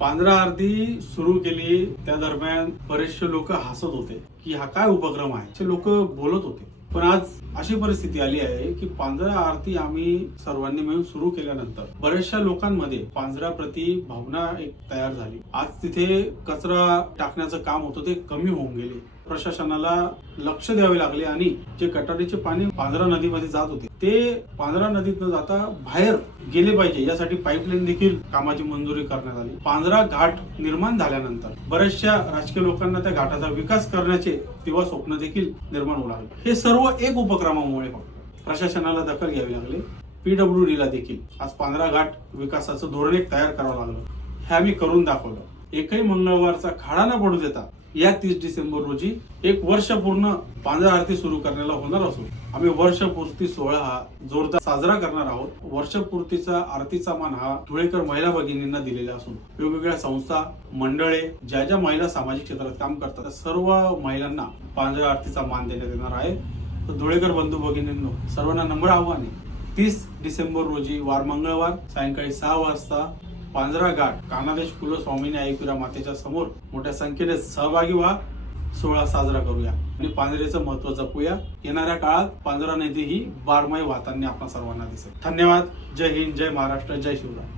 पांढरा आरती सुरू केली त्या दरम्यान बरेचसे लोक हसत होते की हा काय उपक्रम आहे? लोक बोलत होते. पण आज अशी परिस्थिती आली आहे की पांजरा आरती आम्ही सर्वांनी मिळून सुरू केल्यानंतर बऱ्याचशा लोकांमध्ये पांढऱ्याप्रती भावना एक तयार झाली. आज तिथे कचरा टाकण्याचं काम होतं ते कमी होऊन गेले. प्रशासनाला लक्ष द्यावे लागले आणि जे गटारीचे पाणी पांजरा नदीमध्ये जात होते ते पांजरा नदीत न जाता बाहेर गेले पाहिजे. यासाठी पाईपलाईन देखील कामाची मंजुरी करण्यात आली. पांढरा घाट निर्माण झाल्यानंतर बऱ्याचशा राजकीय लोकांना त्या घाटाचा विकास करण्याचे तेव्हा स्वप्न देखील निर्माण होऊ लागले हे सर्व एक उपक्रमामुळे प्रशासनाला दखल घ्यावी लागली. पीडब्ल्यू डी ला देखील. आज पांढरा घाट विकासाचं धोरण एक तयार करावं लागलं. हे आम्ही करून दाखवलं. एकही मंगळवारचा खाडा न पडू देता या तीस डिसेंबर रोजी एक वर्ष पूर्ण पांढरा आरती सुरू करण्याला होणार असून आम्ही वर्षपूर्ती सोहळा हा जोरदार साजरा करणार आहोत. वर्षपूर्तीचा आरतीचा मान हा धुळेकर महिला भगिनींना दिलेला असून वेगवेगळ्या संस्था मंडळे ज्या ज्या महिला सामाजिक क्षेत्रात काम करतात त्या सर्व महिलांना पांढऱ्या आरतीचा मान देण्यात येणार आहे. तर धुळेकर बंधू भगिनींनो सर्वांना नम्र आव्हाने तीस डिसेंबर रोजी वार मंगळवार सायंकाळी सहा वाजता पांजरा घाट. कानादेश कुल स्वामिनी मातेच्या समोर मोठ्या संख्येने सहभागी व्हा. सोहळा साजरा करूया. आणि पांजरेचं महत्त्व जपूया. येणाऱ्या काळात पांजरा नदी ही बारमाही वाहताना आपण सर्वांना दिसेल. धन्यवाद. जय हिंद. जय महाराष्ट्र. जय शिवराय.